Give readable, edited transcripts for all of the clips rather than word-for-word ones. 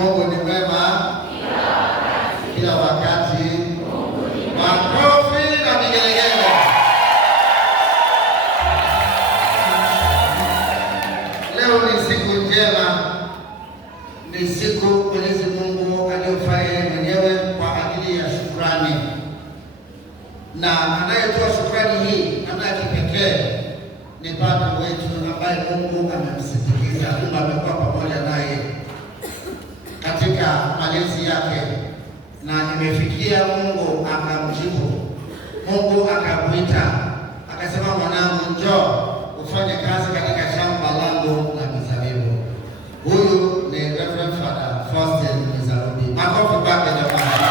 Mungu ni mwema kila wakati. Makofi na vigelegele. Leo ni siku njema, ni siku Mwenyezi Mungu aliyofanya mwenyewe kwa ajili ya shukrani, na anayetoa shukrani hii namna ya kipekee ni baba wetu ambaye Mungu amemsindikiza, amekuwa pamoja naye katika malezi yake, na imefikia Mungu akamjibu, Mungu akamwita akasema, mwanangu, njoo ufanye kazi katika shamba langu la mizabibu. Huyu ni Reverend Father Faustin Mizarubi. Makofi kwake jamani.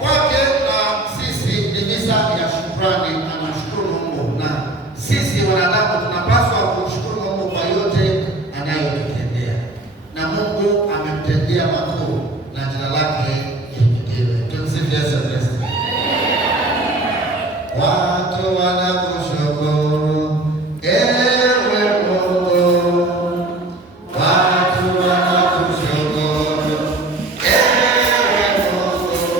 Kwake na sisi ni misa ya shukrani, anashukuru Mungu, na sisi wanadamu tunapaswa kumshukuru Mungu kwa yote anayotutendea, na Mungu amemtendea makuu na jina lake litukuzwe. Tumsifu Yesu Kristo. Watu wanakushukuru ewe Mungu, watu wanakushukuru ewe Mungu,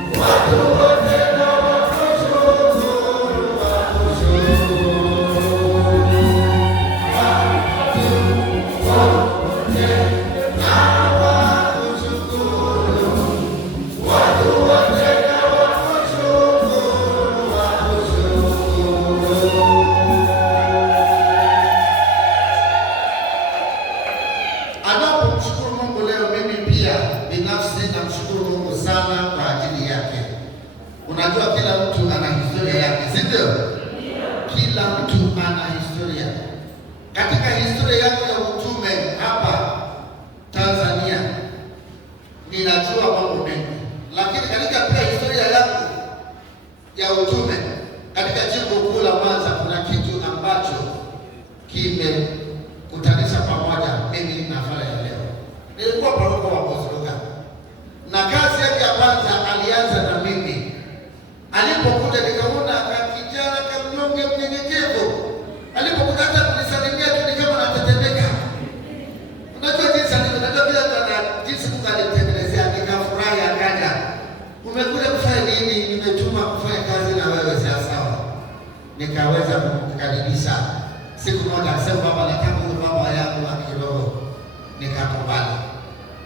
watu wote Unajua kila mtu ana historia yake, si ndio? Kila mtu ana historia. Katika historia yako ya utume hapa Tanzania ninajua mambo mengi, lakini katika pia historia yako ya utume katika jimbo kuu la Mwanza kuna kitu ambacho kimekutanisha pamoja mimi na Fara leo. Nilikuwa paroko wa Bosroga, na kazi yake ya kwanza alianza na mimi. Alipokuja nikaona kijana kamnyonge mnyenyekevu. Alipokuja hata kunisalimia tu ni kama natetemeka. Unajua jinsi alivyo, unajua bila kana jinsi Mungu alimtengenezea, nikafurahi akaja. Umekuja kufanya nini? Nimetuma kufanya kazi na wewe sasa. Nikaweza kumkaribisha. Siku moja akasema, baba, nataka huyu baba yangu wa kiroho. Nikakubali.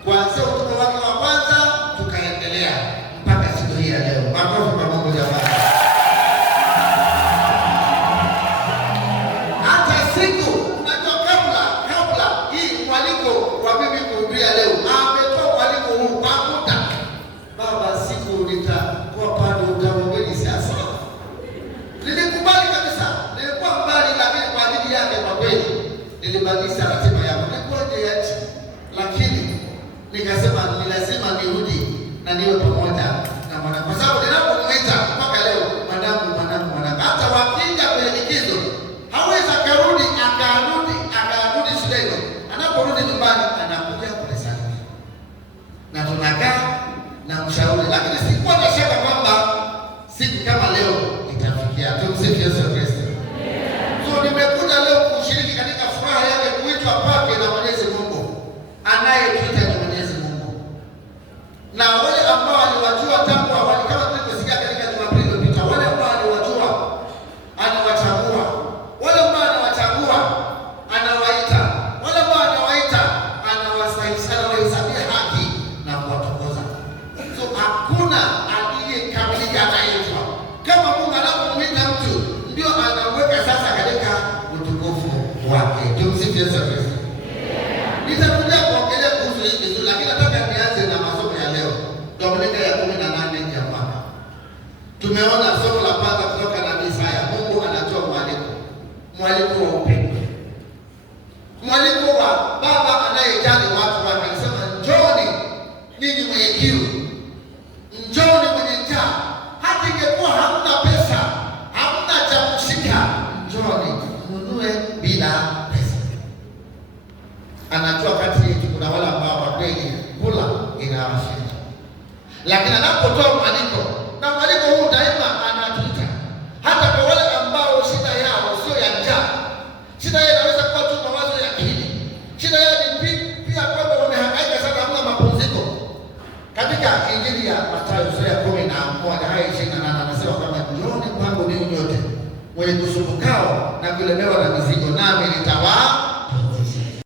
Kuanzia utume wake wa kwanza tukaendelea mpaka siku hii ya leo. Makofi kwa Mungu jamani. Hata siku unajua, kabla hii mwaliko wa mimi kuhubiri leo, ametoa mwaliko huu kwa muda. Baba, siku nitakuwa pale utahubiri sasa. Nilikubali kabisa. Nilikuwa mbali, lakini kwa ajili yake kwa kweli nilibadilisha ratiba yangu. Nilikuwa nje ya nchi, lakini nikasema ni lazima nirudi na niwe pamoja na mwanangu, kwa sababu ninapomwita mpaka leo mwanangu. Hata wakija kwenye likizo hawezi akarudi shuleni. Anaporudi nyumbani anakuja kunisalimia na tunakaa na mshauri, lakini sikuwa na shaka kwamba siku kama leo itafikia. Tumsifu Yesu Kristo. So nimekuja leo kushiriki katika furaha yake kuitwa kwake na Mwenyezi Mungu. Anayetuita ni Mwenyezi Mungu, na wale ambao aliwajua tangu awali, kama tulivyosikia katika Jumapili iliyopita, wale ambao aliwajua anawachagua, wale ambao anawachagua anawaita, wale ambao anawaita anawahesabia haki na kuwatukuza. So hakuna aliyekamilika anaitwa kama Mungu anapomwita lakini anapotoa mwaliko, na mwaliko huu daima anatuita hata kwa wale ambao shida yao sio ya njaa. Shida yao inaweza kuwa tu mawazo ya akili. Shida yao ni pia kwamba wamehangaika sana, hamna mapumziko. Katika Injili ya Mathayo sura ya 10:28 anasema kwamba njooni kwangu ninyi nyote wenye kusumbukao na kulemewa na mizigo, nami